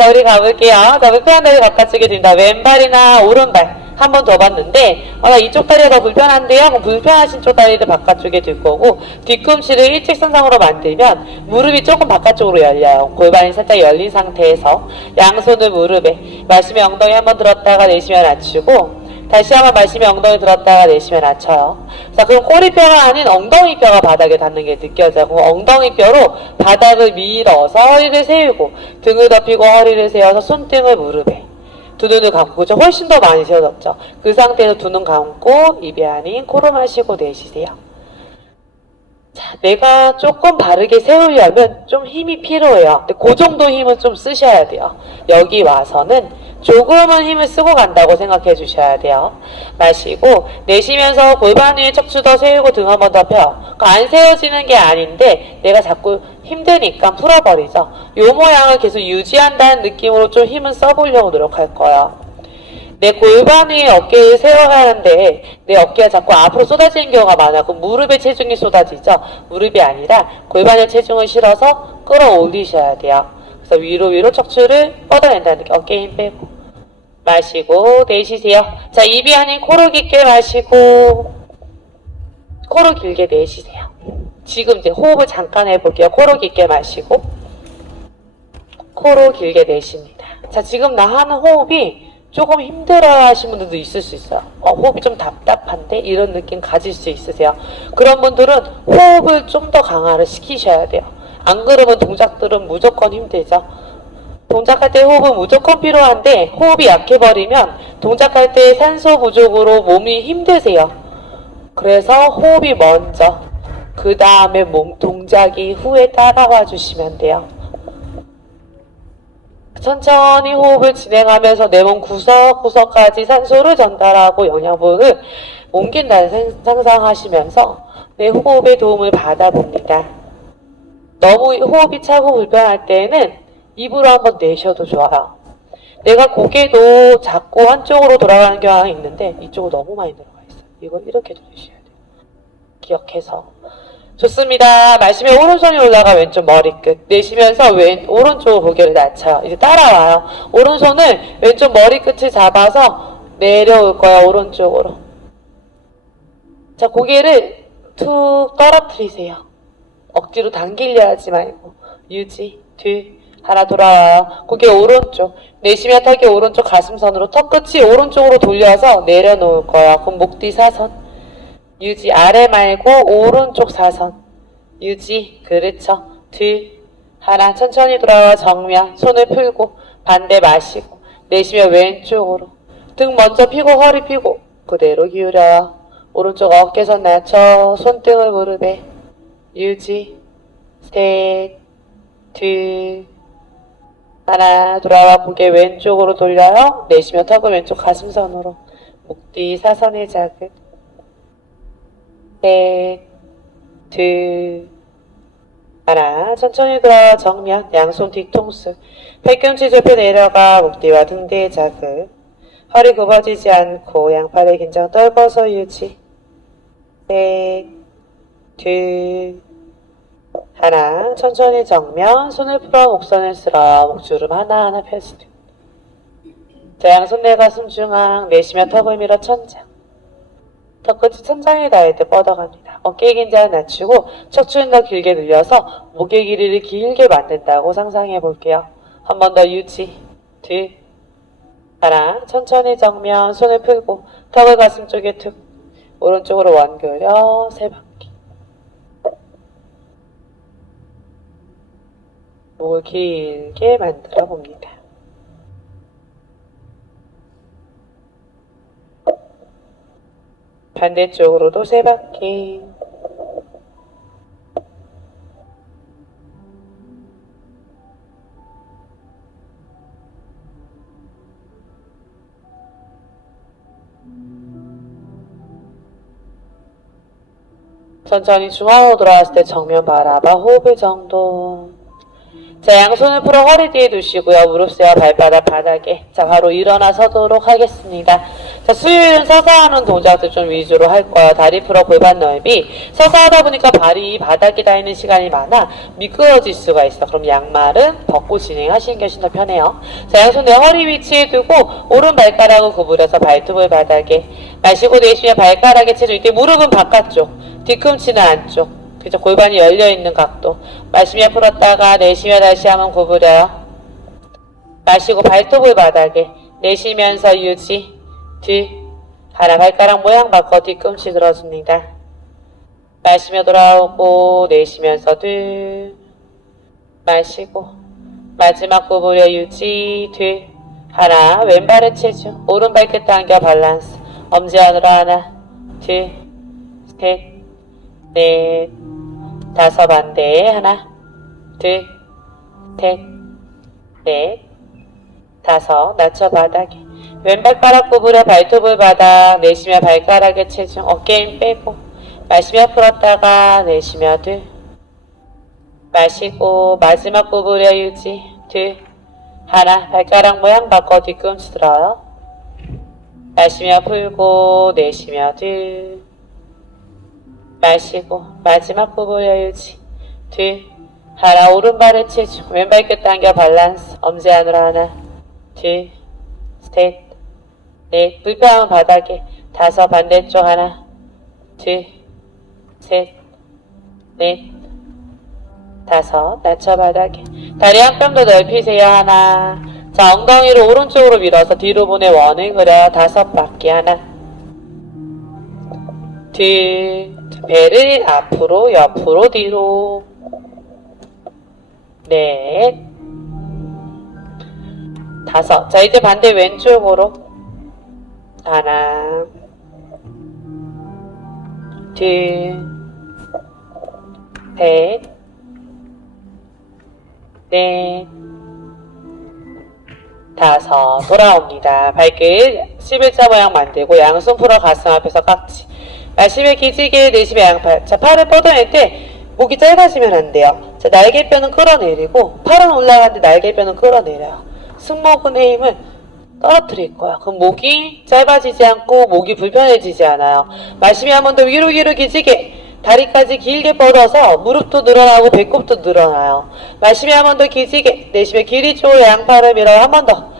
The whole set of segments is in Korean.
자, 우리 가볼게요. 자, 불편한 다리 바깥쪽에 든다. 왼발이나 오른발. 한 번 더 봤는데, 나 이쪽 다리가 더 불편한데요? 그럼 불편하신 쪽 다리를 바깥쪽에 들 거고, 뒤꿈치를 일직선상으로 만들면 무릎이 조금 바깥쪽으로 열려요. 골반이 살짝 열린 상태에서 양손을 무릎에, 마시면 엉덩이 한 번 들었다가 내쉬면 낮추고, 다시 한번 마시면 엉덩이 들었다가 내쉬면 낮춰요. 자, 그럼 꼬리뼈가 아닌 엉덩이뼈가 바닥에 닿는 게 느껴져요. 그럼 엉덩이뼈로 바닥을 밀어서 허리를 세우고, 등을 덮이고 허리를 세워서 손등을 무릎에, 두 눈을 감고, 좀 훨씬 더 많이 세워졌죠. 그 상태에서 두 눈 감고 입이 아닌 코로 마시고 내쉬세요. 자, 내가 조금 바르게 세우려면 좀 힘이 필요해요. 근데 그 정도 힘은 좀 쓰셔야 돼요. 여기 와서는 조금은 힘을 쓰고 간다고 생각해 주셔야 돼요. 마시고 내쉬면서 골반 위에 척추 더 세우고 등 한 번 더 펴요. 안 세워지는 게 아닌데 내가 자꾸 힘드니까 풀어버리죠. 요 모양을 계속 유지한다는 느낌으로 좀 힘을 써보려고 노력할 거예요. 내 골반 위에 어깨를 세워야 하는데 내 어깨가 자꾸 앞으로 쏟아지는 경우가 많아. 그럼 무릎에 체중이 쏟아지죠. 무릎이 아니라 골반에 체중을 실어서 끌어올리셔야 돼요. 그래서 위로 척추를 뻗어낸다는 느낌. 어깨 힘 빼고 마시고 내쉬세요. 자, 입이 아닌 코로 깊게 마시고 코로 길게 내쉬세요. 지금 이제 호흡을 잠깐 해볼게요. 코로 깊게 마시고 코로 길게 내쉽니다. 자, 지금 나 하는 호흡이 조금 힘들어 하시는 분들도 있을 수 있어요. 호흡이 좀 답답한데? 이런 느낌 가질 수 있으세요. 그런 분들은 호흡을 좀 더 강화를 시키셔야 돼요. 안 그러면 동작들은 무조건 힘들죠. 동작할 때 호흡은 무조건 필요한데 호흡이 약해버리면 동작할 때 산소 부족으로 몸이 힘드세요. 그래서 호흡이 먼저, 그 다음에 동작이 후에 따라와 주시면 돼요. 천천히 호흡을 진행하면서 내 몸 구석구석까지 산소를 전달하고 영양분을 옮긴다는 상상하시면서 내 호흡에 도움을 받아봅니다. 너무 호흡이 차고 불편할 때는 입으로 한번 내셔도 좋아요. 내가 고개도 자꾸 한쪽으로 돌아가는 경향이 있는데 이쪽으로 너무 많이 들어가 있어요. 이걸 이렇게 돌리셔야 돼요. 기억해서. 좋습니다. 마시면 오른손이 올라가 왼쪽 머리끝. 내쉬면서 오른쪽 고개를 낮춰요. 이제 따라와요. 오른손을 왼쪽 머리끝을 잡아서 내려올 거예요. 오른쪽으로. 자, 고개를 툭 떨어뜨리세요. 억지로 당기려 하지 말고. 유지. 둘. 하나 돌아와요. 고개 오른쪽. 내쉬면 턱이 오른쪽 가슴선으로 턱 끝이 오른쪽으로 돌려서 내려놓을 거예요. 그럼 목 뒤 사선. 유지. 아래 말고 오른쪽 사선. 유지. 그렇죠. 둘. 하나. 천천히 돌아와 정면. 손을 풀고 반대 마시고 내쉬면 왼쪽으로. 등 먼저 펴고 허리 펴고 그대로 기울여요. 오른쪽 어깨선 낮춰. 손등을 무릎에. 유지. 셋. 둘. 하나. 돌아와 고개 왼쪽으로 돌려요. 내쉬면 턱은 왼쪽 가슴선으로. 목 뒤 사선의 자극. 셋, 둘, 하나. 천천히 돌아와 정면. 양손 뒤통수. 팔꿈치 좁혀 내려가 목 뒤와 등 뒤의 자극. 허리 굽어지지 않고 양팔을 긴장 떨궈서 유지. 셋, 둘, 하나. 천천히 정면. 손을 풀어 목선을 쓸어 목주름 하나하나 펴주듯. 자, 양손 내 가슴 중앙. 내쉬며 턱을 밀어 천장. 턱끝이 천장에 닿을 때 뻗어갑니다. 어깨 긴장을 낮추고 척추는 더 길게 늘려서 목의 길이를 길게 만든다고 상상해 볼게요. 한 번 더 유지. 둘. 하나. 천천히 정면. 손을 풀고 턱을 가슴 쪽에 툭. 오른쪽으로 원그려 세 바퀴. 목을 길게 만들어 봅니다. 반대쪽으로도 세 바퀴. 천천히 중앙으로 돌아왔을 때 정면 바라봐 호흡의 정도. 자, 양손을 풀어 허리 뒤에 두시고요. 무릎세와 발바닥 바닥에. 자, 바로 일어나 서도록 하겠습니다. 자, 수요일은 서서 하는 동작들 좀 위주로 할 거예요. 다리 풀어 골반 넓이. 서서 하다 보니까 발이 바닥에 닿이는 시간이 많아 미끄러질 수가 있어. 그럼 양말은 벗고 진행하시는 게 훨씬 더 편해요. 자, 양손 내 허리 위치에 두고 오른 발가락을 구부려서 발톱을 바닥에. 마시고 내쉬며 발가락에 체중. 이때 무릎은 바깥쪽, 뒤꿈치는 안쪽. 그죠? 골반이 열려있는 각도. 마시며 풀었다가 내쉬며 다시 한번 구부려요. 마시고 발톱을 바닥에. 내쉬면서 유지. 뒤. 하나 발가락 모양 바꿔 뒤꿈치 들어줍니다. 마시며 돌아오고 내쉬면서 뒤. 마시고 마지막 구부려 유지. 뒤. 하나 왼발의 체중. 오른 발끝 당겨 밸런스. 엄지 안으로 하나. 둘. 셋. 넷. 다섯 반대. 하나, 둘, 셋, 넷, 다섯. 낮춰 바닥에. 왼발가락 구부려 발톱을 바닥. 내쉬며 발가락에 체중. 어깨 힘 빼고. 마시며 풀었다가 내쉬며 둘. 마시고 마지막 구부려 유지. 둘. 하나. 발가락 모양 바꿔 뒤꿈치 들어요. 마시며 풀고 내쉬며 둘. 마시고 마지막 구부려 유지. 둘. 하나. 오른발의 체중. 왼발 끝 당겨 밸런스. 엄지 안으로 하나. 둘. 셋. 넷. 불편하면 바닥에. 다섯. 반대쪽 하나. 둘. 셋. 넷. 다섯. 낮춰 바닥에. 다리 한 뼘 더 넓히세요. 하나. 자, 엉덩이를 오른쪽으로 밀어서 뒤로 보내 원을 그려요. 다섯 바퀴. 하나. 둘. 배를 앞으로, 옆으로, 뒤로. 넷. 다섯. 자, 이제 반대 왼쪽으로. 하나. 둘. 셋. 넷. 다섯. 돌아옵니다. 발끝 11자 모양 만들고 양손 풀어 가슴 앞에서 깍지. 마시며 기지개, 내쉬며 양팔. 자, 팔을 뻗어낼 때 목이 짧아지면 안 돼요. 자, 날개뼈는 끌어내리고 팔은 올라가는데 날개뼈는 끌어내려요. 승모근의 힘을 떨어뜨릴 거야. 그럼 목이 짧아지지 않고 목이 불편해지지 않아요. 마시며 한 번 더 위로 기지개. 다리까지 길게 뻗어서 무릎도 늘어나고 배꼽도 늘어나요. 마시며 한 번 더 기지개. 내쉬며 길이 쪽으로 양팔을 밀어요. 한 번 더.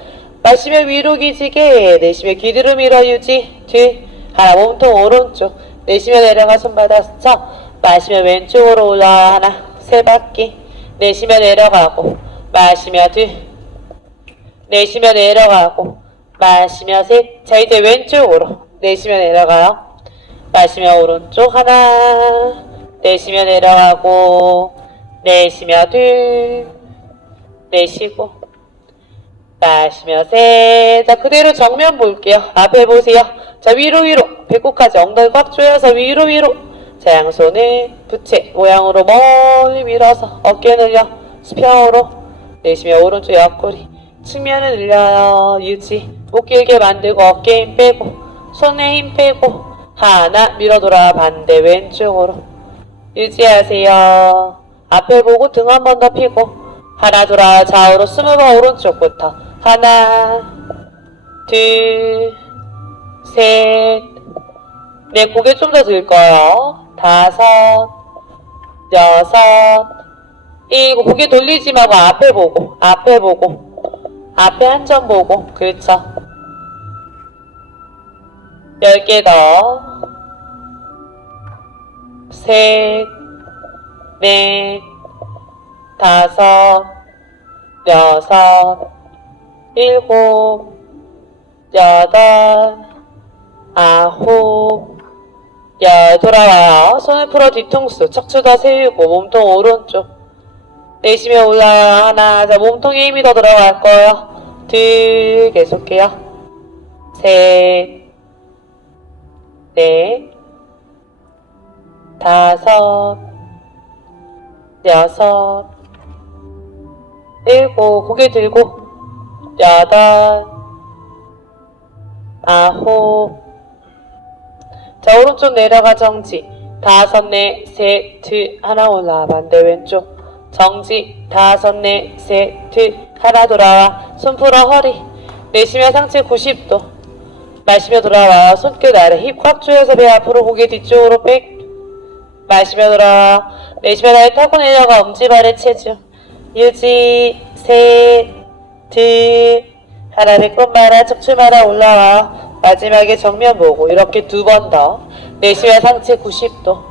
마시며 위로 기지개. 내쉬며 길이로 밀어 유지. 뒤. 하나. 몸통 오른쪽. 내쉬며 내려가 손바닥 스쳐. 마시며 왼쪽으로 올라와. 하나. 세 바퀴. 내쉬며 내려가고. 마시며 둘. 내쉬며 내려가고. 마시며 셋. 자, 이제 왼쪽으로. 내쉬며 내려가요. 마시며 오른쪽. 하나. 내쉬며 내려가고. 내쉬며 둘. 내쉬고. 마시며 셋. 자, 그대로 정면 볼게요. 앞에 보세요. 자, 위로 배꼽까지 엉덩이 꽉 조여서 위로. 자, 양손을 부채 모양으로 멀리 밀어서 어깨 늘려. 수평으로. 내쉬며 오른쪽 옆구리. 측면을 늘려요. 유지. 목 길게 만들고 어깨 힘 빼고. 손에 힘 빼고. 하나. 밀어 돌아 반대 왼쪽으로. 유지하세요. 앞에 보고 등 한 번 더 펴고. 하나. 돌아 좌우로 20번 오른쪽부터. 하나. 둘. 셋. 넷. 고개 좀 더 들 거예요. 다섯. 여섯. 일곱. 고개 돌리지 말고 앞에 보고. 앞에 한 점 보고. 그렇죠. 10개 더. 셋. 넷. 다섯. 여섯. 일곱. 여덟. 아홉. 열. 돌아와요. 손을 풀어 뒤통수. 척추 더 세우고 몸통 오른쪽. 내쉬며 올라와요. 하나. 자, 몸통에 힘이 더 들어갈 거예요. 둘. 계속해요. 셋. 넷. 다섯. 여섯. 일곱. 고개 들고. 여덟. 아홉. 자, 오른쪽 내려가 정지. 다섯. 넷. 셋. 둘. 하나. 올라와 반대 왼쪽. 정지. 다섯, 넷, 셋, 둘. 하나 돌아와. 손 풀어 허리. 내쉬며 상체 90도. 마시며 돌아와. 손끝 아래. 힙 꽉 조여서 배 앞으로 고개 뒤쪽으로 백. 마시며 돌아와. 내쉬며 다리 타고 내려가. 엄지발에 체중. 유지. 셋, 둘. 하나. 배꼽 말아. 척추 말아. 올라와. 마지막에 정면 보고. 이렇게 두 번 더. 내쉬며 상체 90도.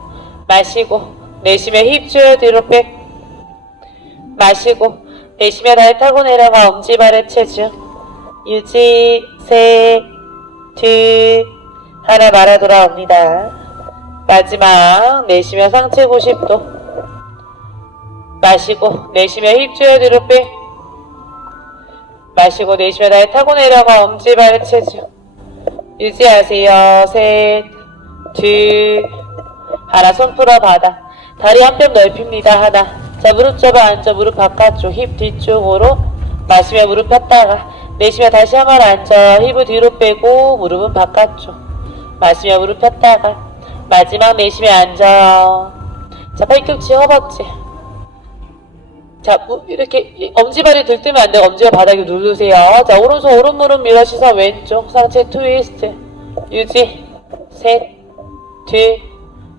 마시고. 내쉬며 힙 조여 뒤로 백. 마시고. 내쉬며 다리 타고 내려가. 엄지발에 체중. 유지. 셋, 둘. 하나. 말아 돌아옵니다. 마지막. 내쉬며 상체 90도. 마시고. 내쉬며 힙 조여 뒤로 백. 마시고. 내쉬며 다리 타고 내려가. 엄지발에 체중. 유지하세요. 셋, 둘. 하나. 손 풀어 바닥. 다리 한 뼘 넓힙니다. 하나. 자, 무릎 접어 앉아. 무릎 바깥쪽. 힙 뒤쪽으로. 마시며 무릎 폈다가. 내쉬며 다시 한번 앉아. 힙을 뒤로 빼고 무릎은 바깥쪽. 마시며 무릎 폈다가. 마지막 내쉬며 앉아요. 자, 팔꿈치 허벅지. 자, 이렇게 엄지발이 들뜨면 안 되고 엄지가 바닥에 누르세요. 자, 오른손 오른 무릎 밀어 시선 왼쪽. 상체 트위스트. 유지. 셋, 둘.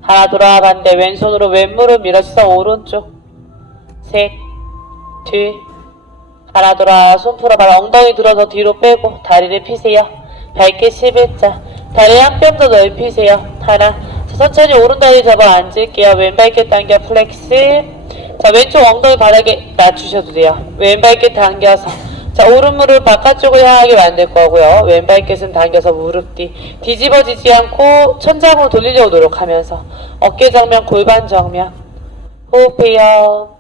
하나. 돌아와 반대. 왼손으로 왼무릎 밀어 시선 오른쪽. 셋, 둘. 하나. 돌아와. 손 풀어봐. 엉덩이 들어서 뒤로 빼고 다리를 피세요. 밝게 11자. 다리 한 뼘 더 넓히세요. 하나. 자, 천천히 오른다리 접어 앉을게요. 왼발끝 당겨 플렉스. 자, 왼쪽 엉덩이 바닥에 낮추셔도 돼요. 왼발끝 당겨서. 자, 오른 무릎 바깥쪽을 향하게 만들 거고요. 왼발끝은 당겨서 무릎 뒤. 뒤집어지지 않고 천장으로 돌리려고 노력하면서. 어깨 정면, 골반 정면. 호흡해요.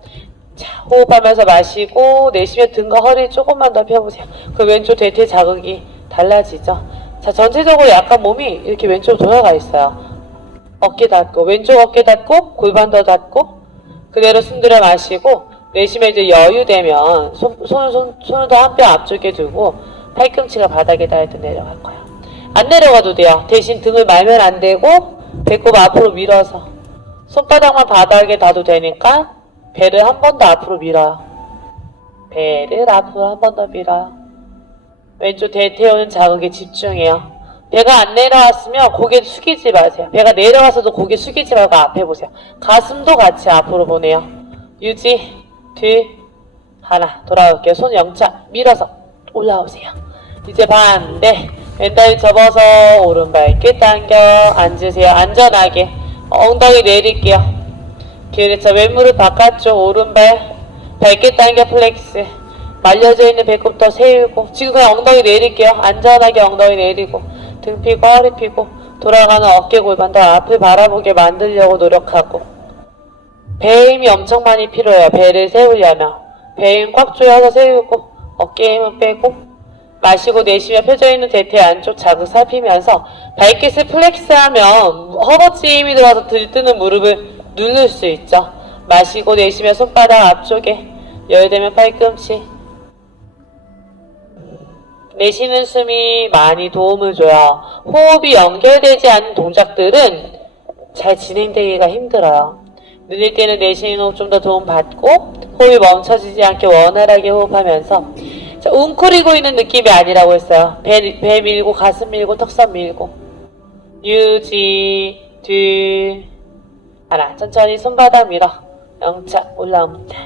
자, 호흡하면서 마시고 내쉬며 등과 허리 조금만 더 펴보세요. 그 왼쪽 대퇴 자극이 달라지죠. 자, 전체적으로 약간 몸이 이렇게 왼쪽으로 돌아가 있어요. 어깨 닫고 왼쪽 어깨 닫고 골반도 닫고 그대로 숨들여 마시고 내쉬며 이제 여유되면 손을 더 한 뼘 앞쪽에 두고 팔꿈치가 바닥에 닿을 때 내려갈 거예요. 안 내려가도 돼요. 대신 등을 말면 안 되고 배꼽 앞으로 밀어서 손바닥만 바닥에 닿아도 되니까 배를 한 번 더 앞으로 밀어요. 배를 앞으로 한 번 더 밀어요. 왼쪽 대퇴오는 자극에 집중해요. 배가 안 내려왔으면 고개 숙이지 마세요. 배가 내려와서도 고개 숙이지 말고 앞에 보세요. 가슴도 같이 앞으로 보내요. 유지. 둘. 하나. 돌아올게요. 손 영차 밀어서 올라오세요. 이제 반대. 왼다리 접어서 오른발 끝 당겨 앉으세요. 안전하게. 엉덩이 내릴게요. 기울여서 왼무릎 바깥쪽 오른발 발끝 당겨 플렉스. 말려져 있는 배꼽 더 세우고 지금 그냥 엉덩이 내릴게요. 안전하게 엉덩이 내리고 등 펴고 허리 펴고 돌아가는 어깨 골반 더 앞을 바라보게 만들려고 노력하고 배에 힘이 엄청 많이 필요해요. 배를 세우려면 배에 힘 꽉 조여서 세우고 어깨에 힘은 빼고 마시고 내쉬며 펴져 있는 대퇴 안쪽 자극 살피면서 발끝을 플렉스하면 허벅지에 힘이 들어서 들뜨는 무릎을 누를 수 있죠. 마시고 내쉬며 손바닥 앞쪽에 여유되면 팔꿈치. 내쉬는 숨이 많이 도움을 줘요. 호흡이 연결되지 않는 동작들은 잘 진행되기가 힘들어요. 늘릴 때는 내쉬는 호흡 좀 더 도움 받고 호흡이 멈춰지지 않게 원활하게 호흡하면서 자, 웅크리고 있는 느낌이 아니라고 했어요. 배 밀고 가슴 밀고 턱선 밀고 유지 둘 하나. 천천히 손바닥 밀어 영차 올라옵니다.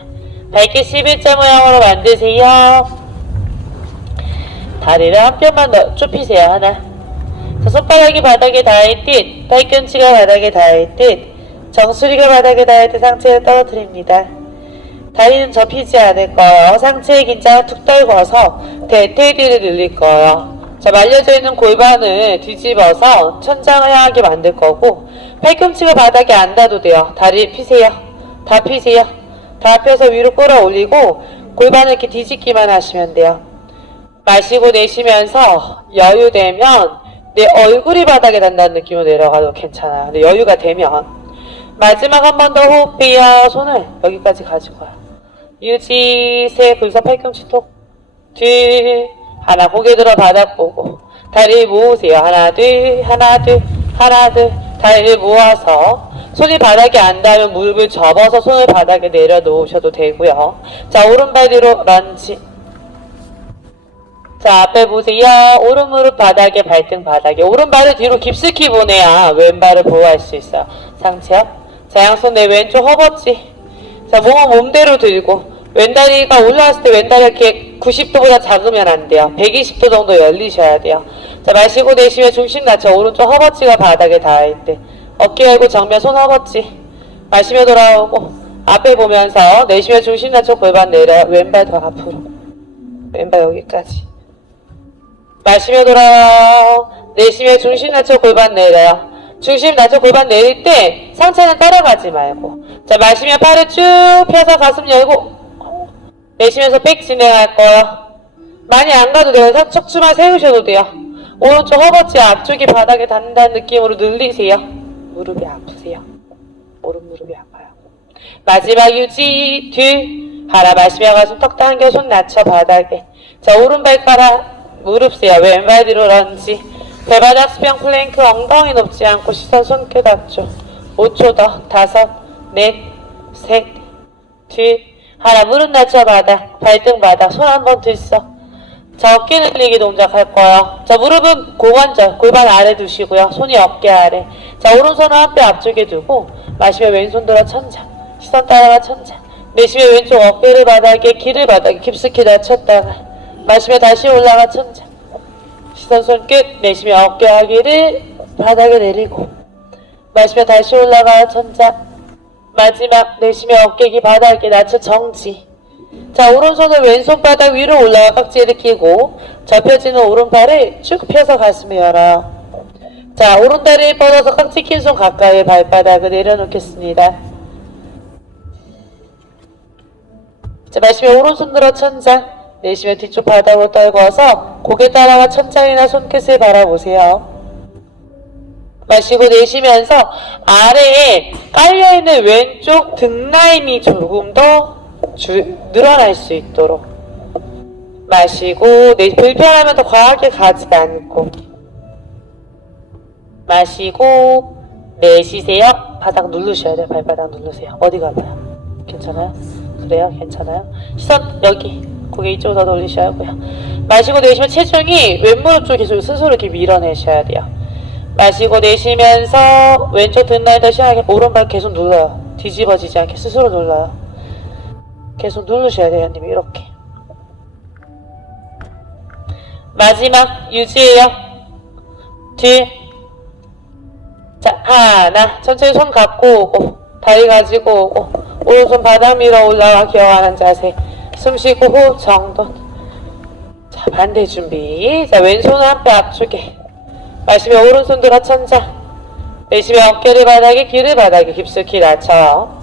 발끝 11자 모양으로 만드세요. 다리를 한 뼘만 더 좁히세요. 하나. 자, 손바닥이 바닥에 닿을 듯 팔꿈치가 바닥에 닿을 듯 정수리가 바닥에 닿을 듯 상체를 떨어뜨립니다. 다리는 접히지 않을 거예요. 상체의 긴장을 툭 떨궈서 대퇴뒤를 늘릴 거예요. 자, 말려져 있는 골반을 뒤집어서 천장을 향하게 만들 거고 팔꿈치가 바닥에 안 닿아도 돼요. 다리 피세요. 다 피세요. 다 펴서 위로 끌어올리고 골반을 이렇게 뒤집기만 하시면 돼요. 마시고 내쉬면서 여유되면 내 얼굴이 바닥에 닿는다는 느낌으로 내려가도 괜찮아요. 근데 여유가 되면 마지막 한 번 더 호흡해요. 손을 여기까지 가지고 와요. 유지 셋. 불사 팔꿈치 톡. 둘 하나. 고개 들어 바닥 보고 다리를 모으세요. 하나 둘 하나 둘 하나 둘 다리를 모아서 손이 바닥에 안 닿으면 무릎을 접어서 손을 바닥에 내려놓으셔도 되고요. 자, 오른발 뒤로 런지. 자, 앞에 보세요. 오른 무릎 바닥에, 발등 바닥에. 오른발을 뒤로 깊숙이 보내야 왼발을 보호할 수 있어요. 상체요. 자, 양손 내 왼쪽 허벅지. 자, 몸은 몸대로 들고. 왼다리가 올라왔을 때 왼다리 이렇게 90도보다 작으면 안 돼요. 120도 정도 열리셔야 돼요. 자, 마시고 내쉬면 중심 낮춰. 오른쪽 허벅지가 바닥에 닿을 때. 어깨 열고 정면 손 허벅지. 마시며 돌아오고. 앞에 보면서 내쉬며 중심 낮춰 골반 내려요. 왼발 더 앞으로. 왼발 여기까지. 마시며 돌아요. 내쉬며 중심 낮춰 골반 내려요. 중심 낮춰 골반 내릴 때 상체는 따라가지 말고. 자, 마시며 팔을 쭉 펴서 가슴 열고. 내쉬면서 백 진행할 거예요. 많이 안 가도 돼요. 척추만 세우셔도 돼요. 오른쪽 허벅지 앞쪽이 바닥에 닿는다는 느낌으로 늘리세요. 무릎이 아프세요. 오른 무릎이 아파요. 마지막 유지. 뒤. 하나 마시며 가슴 턱 당겨 손 낮춰 바닥에. 자, 오른발가락 무릎 세요. 왼발 뒤로 런지. 배바닥 수평 플랭크. 엉덩이 높지 않고 시선 손끝 앞쪽. 5초 더. 5, 4, 셋, 둘. 하나 무릎 낮춰 바닥. 발등 바닥. 손 한번 들썩. 자, 어깨 늘리기 동작 할 거예요. 자, 무릎은 고관절. 골반 아래 두시고요. 손이 어깨 아래. 자, 오른손은 한 뼈 앞쪽에 두고 마시며 왼손 들어 천장. 시선 따라가 천장. 내쉬며 왼쪽 어깨를 바닥에, 귀를 바닥에 깊숙이 낮췄다가 마시며 다시 올라가 천장. 시선 손끝. 내쉬며 어깨와 귀를 바닥에 내리고 마시며 다시 올라가 천장. 마지막 내쉬며 어깨, 귀 바닥에 낮춰 정지. 자, 오른손을 왼손 바닥 위로 올라가 깍지를 끼고 접혀지는 오른팔을 쭉 펴서 가슴을 열어요. 자, 오른다리를 뻗어서 깍지 낀 손 가까이 발바닥을 내려놓겠습니다. 자, 마시며 오른손 들어 천장. 내쉬며 뒤쪽 바닥으로 떨궈서 고개 따라가 천장이나 손끝을 바라보세요. 마시고 내쉬면서 아래에 깔려있는 왼쪽 등 라인이 조금 더 늘어날 수 있도록 마시고 불편하면 더 과하게 가지 않고 마시고 내쉬세요. 바닥 누르셔야 돼요. 발바닥 누르세요. 어디 가봐요? 괜찮아요? 그래요? 괜찮아요? 시선 여기 고개 이쪽으로 더 돌리셔야 하고요. 마시고 내쉬면 체중이 왼무릎 쪽에 스스로 이렇게 밀어내셔야 돼요. 마시고 내쉬면서 왼쪽 등라인 더 심하게 오른발 계속 눌러요. 뒤집어지지 않게 스스로 눌러요. 계속 누르셔야 돼요, 형님. 이렇게. 마지막 유지해요. 뒤. 자, 하나. 천천히 손 갖고 오고 다리 가지고 오고 오른손 바닥 밀어 올라와 기어가는 자세. 숨 쉬고 호흡 정돈. 자, 반대 준비. 자, 왼손은 한 뼈 앞쪽에. 마시며 오른손 들어 천장. 내쉬며 어깨를 바닥에, 귀를 바닥에 깊숙이 낮춰요.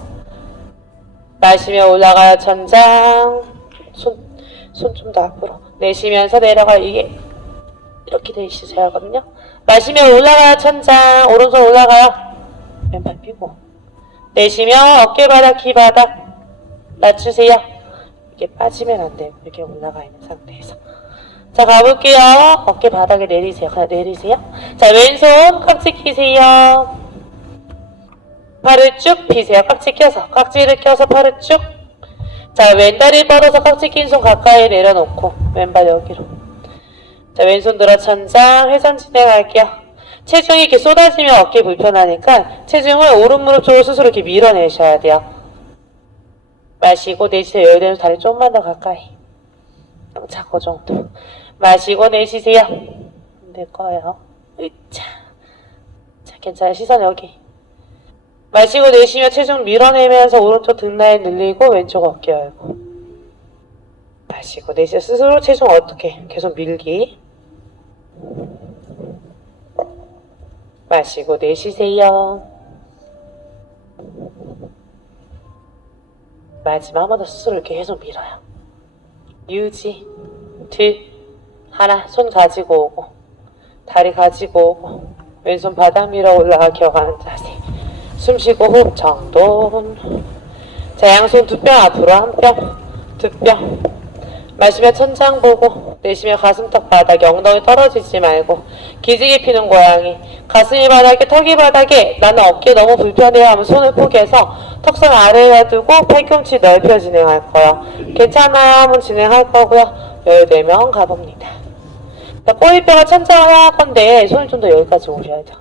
마시며 올라가요. 천장. 손 좀 더 앞으로. 내쉬면서 내려가요. 이게 이렇게 돼 있으셔야 하거든요. 마시며 올라가요. 천장. 오른손 올라가요. 왼발 펴고. 내쉬며 어깨 바닥, 귀 바닥 낮추세요. 이게 빠지면 안 돼요. 이렇게 올라가 있는 상태에서. 자, 가볼게요. 어깨 바닥에 내리세요. 내리세요. 자, 왼손 깍지 끼세요. 팔을 쭉 피세요. 깍지 껴서. 깍지를 껴서 팔을 쭉. 자, 왼다리 뻗어서 깍지 낀 손 가까이 내려놓고 왼발 여기로. 자, 왼손 들어 천장. 회전 진행할게요. 체중이 이렇게 쏟아지면 어깨 불편하니까 체중을 오른 무릎 쪽으로 스스로 이렇게 밀어내셔야 돼요. 마시고 내쉬세요. 여기서 다리 좀만 더 가까이. 자, 그 정도. 마시고 내쉬세요. 될 거예요. 으차. 자, 괜찮아요. 시선 여기. 마시고 내쉬며 체중 밀어내면서 오른쪽 등 라인 늘리고 왼쪽 어깨 열고. 마시고 내쉬어 스스로 체중 어떻게 계속 밀기. 마시고 내쉬세요. 마지막 한 번 더 스스로 이렇게 계속 밀어요. 유지. 둘. 하나. 손 가지고 오고 다리 가지고 오고 왼손 바닥 밀어 올라가 기어가는 자세. 숨 쉬고 호흡 정돈. 자, 양손 두 뼘 앞으로 한 뼘, 두 뼘. 마시며 천장 보고 내쉬며 가슴턱 바닥에 엉덩이 떨어지지 말고 기지개 피는 고양이 가슴이 바닥에 턱이 바닥에 나는 어깨 너무 불편해요 하면 손을 포개서 턱선 아래에 두고 팔꿈치 넓혀 진행할 거야. 괜찮아요 하면 진행할 거고요. 여유되면 가봅니다. 꼬리뼈가 천장을 향할 건데 손을 좀 더 여기까지 오셔야 돼요.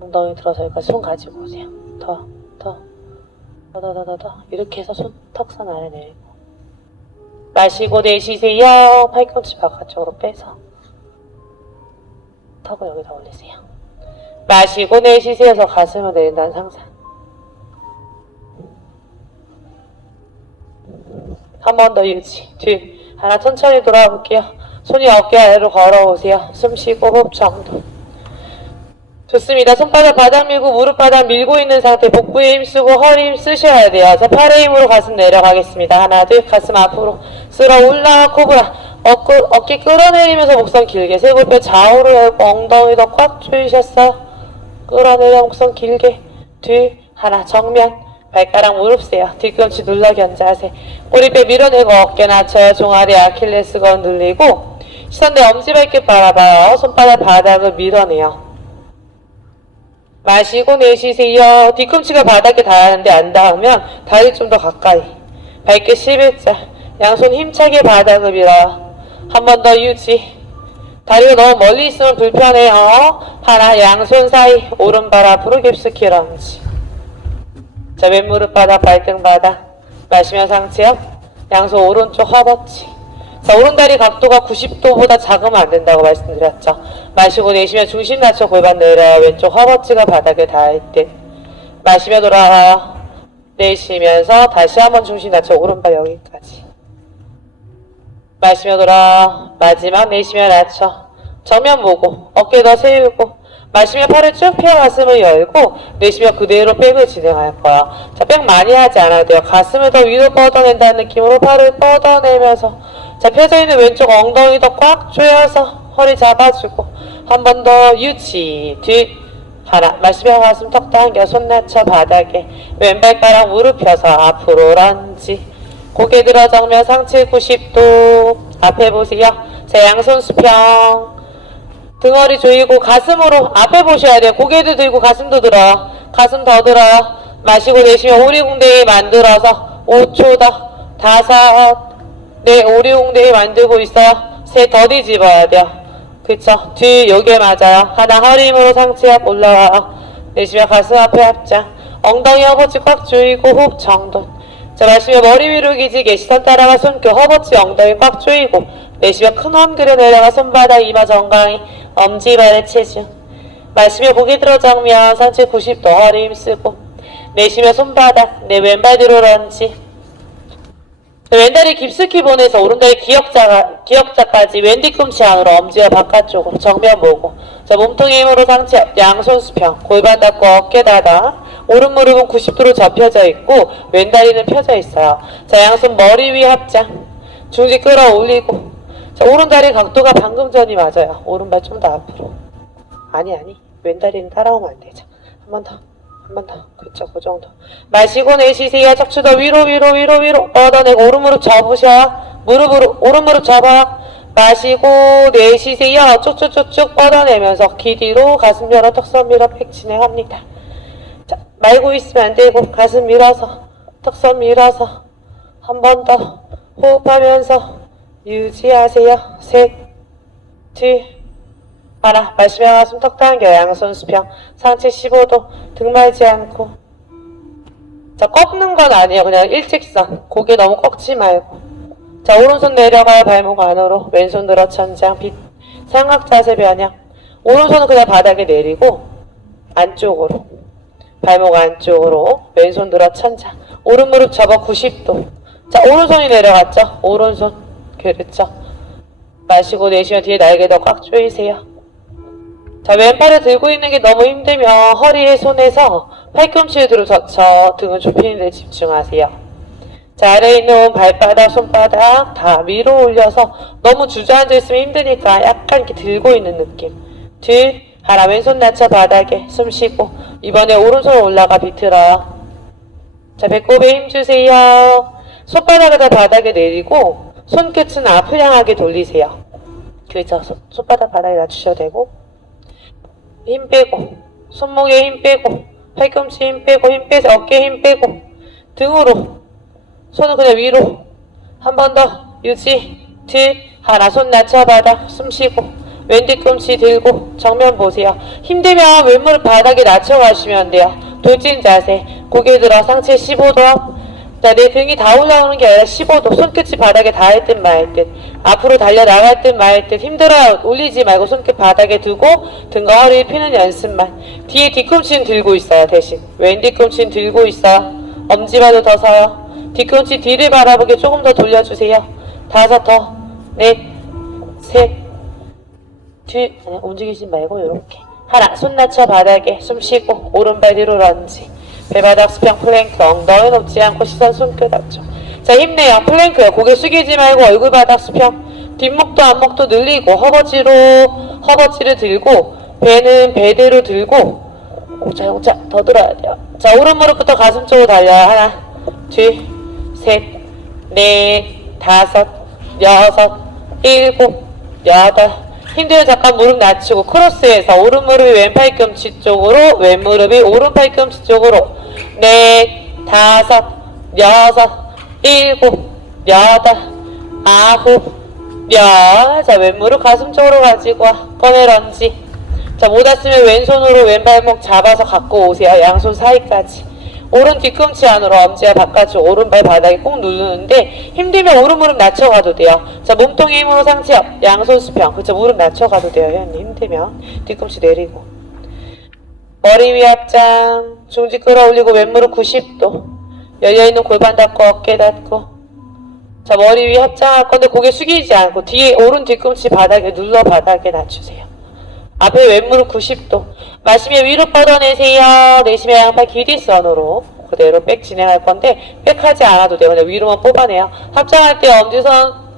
엉덩이 들어서 여기까지 손 가지고 오세요. 더 이렇게 해서 손 턱선 아래 내리고 마시고 내쉬세요. 팔꿈치 바깥쪽으로 빼서 턱을 여기다 올리세요. 마시고 내쉬세요. 해서 가슴을 내린다는 상상. 한 번 더 유지. 뒤 하나 천천히 돌아볼게요. 손이 어깨 아래로 걸어오세요. 숨 쉬고 호흡 정도. 좋습니다. 손바닥 바닥 밀고 무릎 바닥 밀고 있는 상태. 복부에 힘쓰고 허리 힘 쓰셔야 돼요. 자, 팔의 힘으로 가슴 내려가겠습니다. 하나 둘 가슴 앞으로 쓸어 올라 코브라. 어깨 끌어내리면서 목선 길게. 쇄골뼈 좌우로 열고 엉덩이 더 꽉 조이셨어요. 끌어내려 목선 길게. 둘 하나 정면. 발가락 무릎 세요. 뒤꿈치 눌러 견자세. 꼬리뼈 밀어내고 어깨 낮춰요. 종아리 아킬레스건 늘리고 시선 내 엄지발끝 바라봐요. 손바닥 바닥을 밀어내요. 마시고 내쉬세요. 뒤꿈치가 바닥에 닿았는데 안 닿으면 다리 좀 더 가까이. 발끝 11자. 양손 힘차게 바닥을 밀어요. 한 번 더 유지. 다리가 너무 멀리 있으면 불편해요. 하나 양손 사이. 오른발 앞으로 깊숙이 런지. 자, 왼무릎 바닥, 발등 바닥. 마시며 상체업. 양손 오른쪽 허벅지. 자, 오른다리 각도가 90도보다 작으면 안 된다고 말씀드렸죠. 마시고 내쉬며 중심 낮춰 골반 내려요. 왼쪽 허벅지가 바닥에 닿을 때. 마시며 돌아와요. 내쉬면서 다시 한번 중심 낮춰 오른발 여기까지. 마시며 돌아와요. 마지막 내쉬며 낮춰. 정면 보고 어깨 더 세우고 마시며 팔을 쭉 펴 가슴을 열고 내쉬며 그대로 백을 진행할 거야. 자, 백 많이 하지 않아도 돼요. 가슴을 더 위로 뻗어낸다는 느낌으로 팔을 뻗어내면서 자, 펴져있는 왼쪽 엉덩이 더 꽉 조여서 허리 잡아주고 한 번 더 유지. 뒤 하나. 마시며 가슴 턱 당겨 손 낮춰 바닥에 왼발가락 무릎 펴서 앞으로 런지. 고개 들어 정면 상체 90도. 앞에 보세요. 자, 양손 수평. 등허리 조이고 가슴으로 앞에 보셔야 돼요. 고개도 들고 가슴도 들어요. 가슴 더 들어요. 마시고 내쉬면 오리궁뎅이 만들어서 5초 더. 5. 네, 오리궁뎅이 만들고 있어요. 셋 더 뒤집어야 돼요. 그쵸? 뒤 여기에 맞아요. 하나 허리 힘으로 상체 앞 올라와요. 내쉬면 가슴 앞에 합장. 엉덩이 허벅지 꽉 조이고 호흡 정돈. 자, 마시며 머리 위로 기지개 시선 따라가 손교 허벅지 엉덩이 꽉 조이고 내쉬며 큰 원 그려 내려가 손바닥 이마 정강이 엄지발의 체중. 마시며 고개 들어 정면 상체 90도 허리 힘쓰고 내쉬며 손바닥 내 왼발 뒤로 런지. 왼다리 깊숙이 보내서 오른다리 기역자까지 왼 뒤꿈치 안으로 엄지와 바깥쪽으로 정면 보고 자, 몸통의 힘으로 상체 앞 양손 수평 골반 닫고 어깨 닫아 오른 무릎은 90도로 접혀져 있고 왼다리는 펴져 있어요. 자, 양손 머리 위 합장 중지 끌어올리고 자, 오른다리 각도가 방금 전이 맞아요. 오른발 좀 더 앞으로. 아니 왼다리는 따라오면 안 되죠. 한 번 더. 그쵸, 그 정도. 마시고 내쉬세요. 척추 더 위로 뻗어내고 오른 무릎 접으셔요. 오른 무릎 접어요. 마시고 내쉬세요. 쭉쭉쭉쭉 뻗어내면서 귀 뒤로 가슴 열어 턱선 밀어 팩 진행합니다. 자, 말고 있으면 안 되고 가슴 밀어서 턱선 밀어서 한 번 더 호흡하면서 유지하세요. 셋, 둘, 하나. 마시며 가슴 턱 당겨 양손 수평 상체 15도 등 말지 않고 자, 꺾는 건 아니에요. 그냥 일직선. 고개 너무 꺾지 말고 자, 오른손 내려가요. 발목 안으로 왼손 들어 천장 빛 삼각 자세 변형. 오른손은 그냥 바닥에 내리고 안쪽으로 발목 안쪽으로 왼손 들어 천장 오른 무릎 접어 90도. 자, 오른손이 내려갔죠. 오른손 그렇죠. 마시고 내쉬면 뒤에 날개 더 꽉 조이세요. 자, 왼팔을 들고 있는 게 너무 힘들면 허리에 손에서 팔꿈치를 들어서 등을 좁히는 데 집중하세요. 자, 아래에 있는 발바닥, 손바닥 다 위로 올려서 너무 주저앉아 있으면 힘드니까 약간 이렇게 들고 있는 느낌. 둘, 하나. 왼손 낮춰 바닥에 숨 쉬고 이번에 오른손 올라가 비틀어요. 자, 배꼽에 힘주세요. 손바닥을 다 바닥에 내리고 손끝은 앞을 향하게 돌리세요. 그렇죠. 손바닥 바닥에 낮추셔도 되고, 힘 빼고, 손목에 힘 빼고, 팔꿈치 힘 빼고, 힘 빼서 어깨에 힘 빼고, 등으로, 손은 그냥 위로, 한 번 더, 유지, 뒤, 하나, 손 낮춰 바닥, 숨 쉬고, 왼 뒤꿈치 들고, 정면 보세요. 힘들면 왼무릎 바닥에 낮춰 가시면 돼요. 돌진 자세, 고개 들어, 상체 15도, 자, 내 등이 다 올라오는 게 아니라 15도, 손끝이 바닥에 닿을 듯 말 듯, 앞으로 달려나갈 듯 말 듯, 힘들어요. 올리지 말고 손끝 바닥에 두고 등과 허리를 피는 연습만. 뒤에 뒤꿈치는 들고 있어요. 대신 왼 뒤꿈치는 들고 있어요. 엄지발도 더 서요. 뒤꿈치 뒤를 바라보게 조금 더 돌려주세요. 5 더, 넷, 셋, 뒤, 움직이지 말고 이렇게 하나, 손 낮춰 바닥에 숨 쉬고 오른발 뒤로 런지. 배바닥 수평 플랭크, 엉덩이 높지 않고 시선 손끝 앞쪽. 자, 힘내요. 플랭크요. 고개 숙이지 말고 얼굴 바닥 수평. 뒷목도 앞목도 늘리고 허벅지를 들고 배는 배대로 들고 옹자 더 들어야 돼요. 자, 오른 무릎부터 가슴 쪽으로 달려요. 하나, 둘, 셋, 넷, 5, 6, 7, 8. 힘들면 잠깐 무릎 낮추고 크로스해서 오른 무릎이 왼 팔꿈치 쪽으로, 왼 무릎이 오른 팔꿈치 쪽으로. 넷, 5, 6, 7, 8, 9, 10. 자, 왼 무릎 가슴 쪽으로 가지고 와. 꺼내 런지. 자, 못 왔으면 왼손으로 왼 발목 잡아서 갖고 오세요. 양손 사이까지. 오른 뒤꿈치 안으로 엄지와 바깥쪽 오른발 바닥에 꼭 누르는데 힘들면 오른 무릎 낮춰가도 돼요. 자, 몸통의 힘으로 상체 옆, 양손 수평. 그쵸, 무릎 낮춰가도 돼요. 회원님 힘들면 뒤꿈치 내리고 머리 위 합장, 중지 끌어올리고 왼무릎 90도, 열려있는 골반 닫고 어깨 닫고. 자, 머리 위 합장할 건데 고개 숙이지 않고 뒤에 오른 뒤꿈치 바닥에 눌러 바닥에 낮추세요. 앞에 왼무릎 90도. 마시면 위로 뻗어내세요. 내쉬면 양팔 기립선으로 그대로 백 진행할 건데 백하지 않아도 돼요. 그냥 위로만 뽑아내요. 합장할 때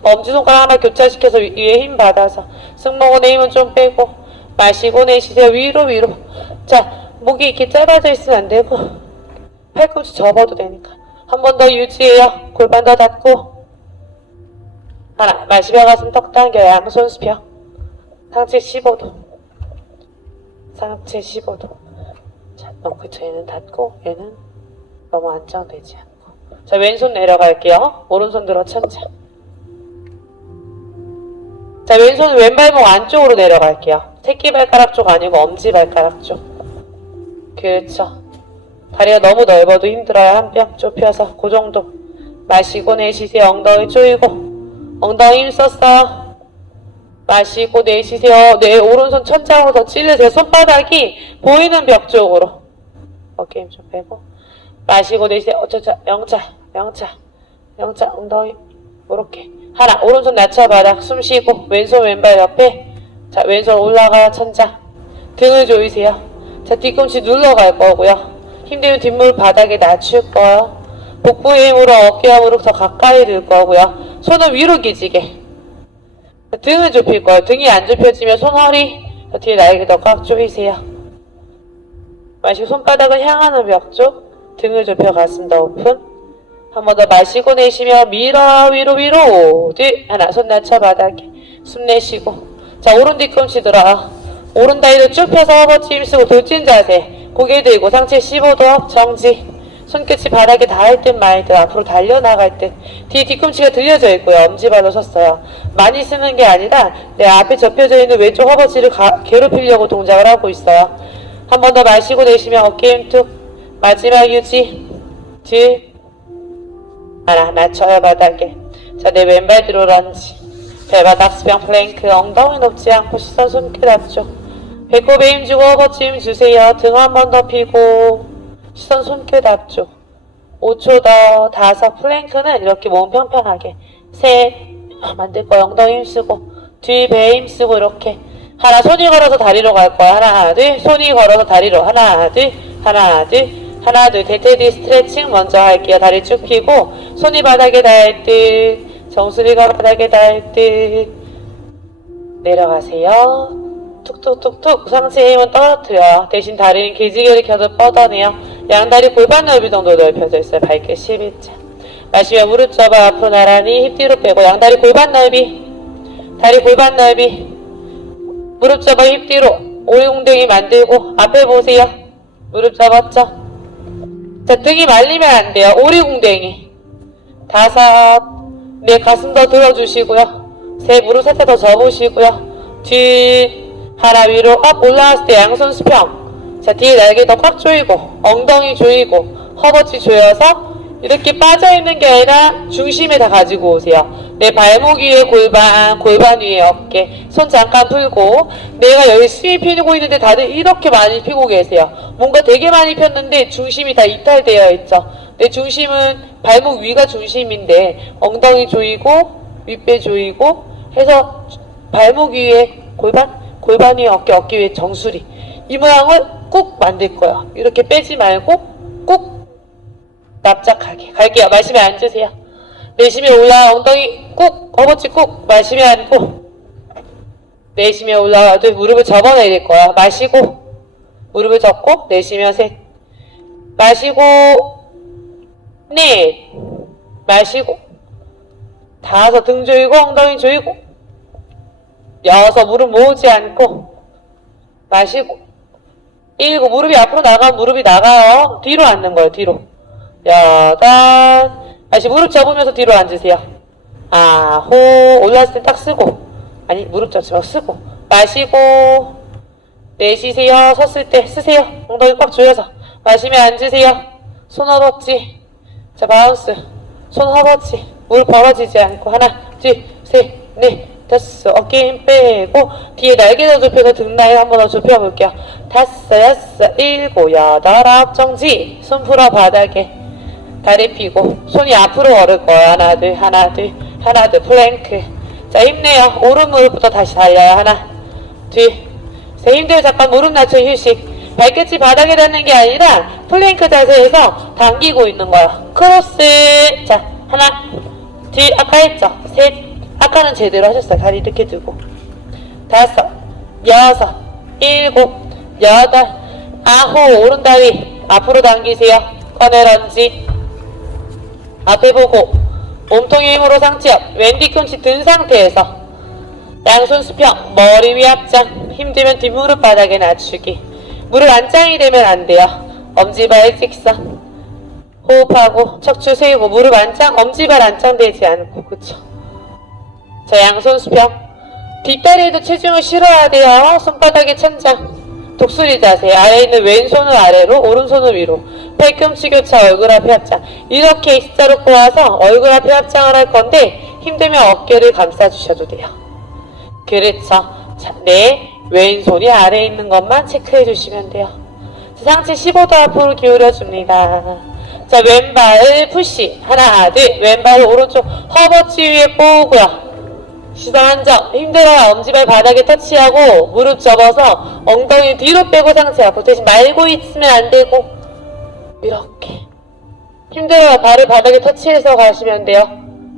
엄지손가락 하나 교차시켜서 위에 힘 받아서 승모근의 힘은 좀 빼고 마시고 내쉬세요. 위로. 자, 목이 이렇게 짧아져 있으면 안 되고 팔꿈치 접어도 되니까 한 번 더 유지해요. 골반 더 닫고 하나, 마시며 가슴 턱 당겨 양손 수평. 상체 15도. 상체 15도. 자, 그쵸. 얘는 닫고, 얘는 너무 안정되지 않고. 자, 왼손 내려갈게요. 오른손 들어 천장. 자, 왼손 왼발목 안쪽으로 내려갈게요. 새끼발가락 쪽 아니고 엄지발가락 쪽. 그렇죠. 다리가 너무 넓어도 힘들어요. 한 뼘 좁혀서 그 정도. 마시고 내쉬세요. 엉덩이 조이고. 엉덩이 힘 썼어요. 마시고 내쉬세요. 네, 오른손 천장으로 더 찔르세요. 손바닥이 보이는 벽 쪽으로. 어깨 힘 좀 빼고. 마시고 내쉬세요. 영차. 엉덩이. 요렇게. 하나, 오른손 낮춰 바닥. 숨 쉬고. 왼손 왼발 옆에. 자, 왼손 올라가요. 천장. 등을 조이세요. 자, 뒤꿈치 눌러갈 거고요. 힘들면 뒷무릎 바닥에 낮출 거예요. 복부의 힘으로 어깨와 무릎 더 가까이 들 거고요. 손은 위로 기지게. 등을 좁힐 거예요. 등이 안 좁혀지면 손 허리 뒤에 날개 더 꽉 조이세요. 마시고 손바닥을 향하는 벽 쪽. 등을 좁혀 가슴 더 오픈. 한 번 더 마시고 내쉬며 밀어 위로 뒤 하나 손 낮춰 바닥에 숨 내쉬고. 자, 오른 뒤꿈치 들어요. 오른 다리를 쭉 펴서 허벅지 힘쓰고 돌진 자세. 고개 들고 상체 15도 정지. 손끝이 바닥에 닿을 듯 말 듯 앞으로 달려나갈 듯. 뒤에 뒤꿈치가 들려져 있고요. 엄지발로 섰어요. 많이 쓰는 게 아니라 내 앞에 접혀져 있는 왼쪽 허벅지를 괴롭히려고 동작을 하고 있어요. 한 번 더 마시고 내쉬면 어깨 힘 툭. 마지막 유지. 둘. 하나 낮춰요 바닥에. 자, 내 왼발 뒤로 런지. 배바닥 수평 플랭크. 엉덩이 높지 않고 시선 손끝 앞쪽. 배꼽에 힘 주고 허벅지 힘 주세요. 등 한 번 더 펴고 시선 손끝 앞쪽. 5초 더. 5. 플랭크는 이렇게 몸 평평하게. 셋. 만들 거예요. 엉덩이 힘쓰고. 뒤 배에 힘쓰고 이렇게. 하나, 손이 걸어서 다리로 갈 거야. 하나, 둘. 손이 걸어서 다리로. 하나, 둘. 대퇴 뒤 스트레칭 먼저 할게요. 다리 쭉 펴고. 손이 바닥에 닿을 듯. 정수리가 바닥에 닿을 듯. 내려가세요. 툭툭툭툭. 상체의 힘은 떨어뜨려요. 대신 다리는 기지개를 켜서 뻗어내요. 양다리 골반 넓이 정도 넓혀져 있어요. 발끝 11자. 마시며 무릎 접어 앞으로 나란히 힙 뒤로 빼고 양다리 골반 넓이. 다리 골반 넓이. 무릎 접어 힙 뒤로. 오리궁뎅이 만들고 앞에 보세요. 무릎 접었죠? 자, 등이 말리면 안 돼요. 오리궁뎅이. 5. 네, 가슴 더 들어주시고요. 셋, 무릎 살짝 더 접으시고요. 뒤, 하나 위로 업 올라왔을 때 양손 수평. 자, 뒤에 날개 더 꽉 조이고, 엉덩이 조이고, 허벅지 조여서 이렇게 빠져있는 게 아니라 중심에 다 가지고 오세요. 내 발목 위에 골반, 골반 위에 어깨, 손 잠깐 풀고, 내가 열심히 피고 있는데 다들 이렇게 많이 피고 계세요. 뭔가 되게 많이 폈는데 중심이 다 이탈되어 있죠. 내 중심은 발목 위가 중심인데 엉덩이 조이고 윗배 조이고 해서 발목 위에 골반, 골반 위에 어깨, 어깨 위에 정수리. 이 모양을 꾹 만들 거예요. 이렇게 빼지 말고 꾹 납작하게 갈게요. 마시면 앉으세요. 내쉬며 올라와 엉덩이 꾹, 허벅지 꾹. 마시며 앉고 내쉬며 올라와 무릎을 접어내릴 거야. 마시고 무릎을 접고 내쉬며 셋. 마시고 넷. 마시고 5. 등 조이고 엉덩이 조이고 6. 무릎 모으지 않고 마시고 7. 무릎이 앞으로 나가면 무릎이 나가요. 뒤로 앉는 거예요. 뒤로. 8. 다시 무릎 접으면서 뒤로 앉으세요. 9. 올라왔을 때 딱 쓰고, 아니 무릎 접지 말고 쓰고 마시고 내쉬세요. 섰을 때 쓰세요. 엉덩이 꽉 조여서 마시면 앉으세요. 손 허벅지. 자, 바운스. 손 허벅지. 무릎 벌어지지 않고 하나 둘 셋 넷 5. 어깨 힘 빼고 뒤에 날개 더 좁혀서 등 라인 한 번 더 좁혀볼게요. 5, 6, 7, 8 정지. 손 풀어 바닥에. 다리 펴고 손이 앞으로 걸을 거예요. 하나 둘 하나 둘 하나 둘 플랭크. 자, 힘내요. 오른 무릎부터 다시 달려요. 하나 둘 셋. 힘들어. 잠깐 무릎 낮춰 휴식. 발끝이 바닥에 닿는 게 아니라 플랭크 자세에서 당기고 있는 거예요. 크로스. 자, 하나 둘. 아까 했죠? 셋. 아까는 제대로 하셨어요. 다리 이렇게 두고 5, 6, 7, 8, 9. 오른 다리 앞으로 당기세요. 꺼내 런지. 앞에 보고 몸통의 힘으로 상체업. 왼 뒤꿈치 든 상태에서 양손 수평. 머리 위 앞장. 힘들면 뒷무릎 바닥에 낮추기. 무릎 안짱이 되면 안 돼요. 엄지발 직선. 호흡하고 척추 세우고 무릎 안짱, 엄지발 안짱되지 않고. 그쵸? 자, 양손 수평. 뒷다리에도 체중을 실어야 돼요. 손바닥에 천장. 독수리 자세. 아래에 있는 왼손을 아래로, 오른손을 위로. 팔꿈치 교차, 얼굴 앞에 합장. 이렇게 X자로 꼬아서 얼굴 앞에 합장을 할 건데 힘들면 어깨를 감싸주셔도 돼요. 그렇죠. 자, 네. 왼손이 아래에 있는 것만 체크해 주시면 돼요. 자, 상체 15도 앞으로 기울여줍니다. 자, 왼발 푸시. 하나, 둘. 왼발 오른쪽 허벅지 위에 꼬우고요. 시선 한정. 힘들어요. 엄지발 바닥에 터치하고 무릎 접어서 엉덩이 뒤로 빼고 상체 앞으로. 대신 말고 있으면 안 되고 이렇게. 힘들어요. 발을 바닥에 터치해서 가시면 돼요.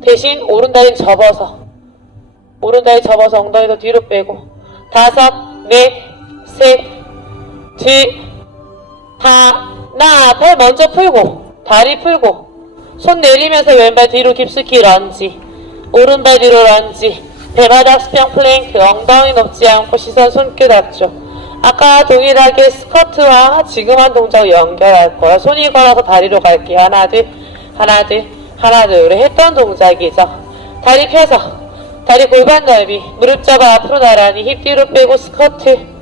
대신 오른다리 접어서, 오른다리 접어서 엉덩이도 뒤로 빼고 5, 넷, 셋, 둘, 하나. 팔 먼저 풀고 다리 풀고 손 내리면서 왼발 뒤로 깊숙이 런지. 오른발 뒤로 런지. 배바닥 수평 플랭크. 엉덩이 높지 않고 시선 손끝 앞쪽. 아까 동일하게 스쿼트와 지금 한 동작을 연결할 거예요. 손이 걸어서 다리로 갈게요. 하나 둘 하나 둘 하나 둘. 우리 했던 동작이죠. 다리 펴서 다리 골반 넓이. 무릎 잡아 앞으로 나란히. 힙 뒤로 빼고 스쿼트.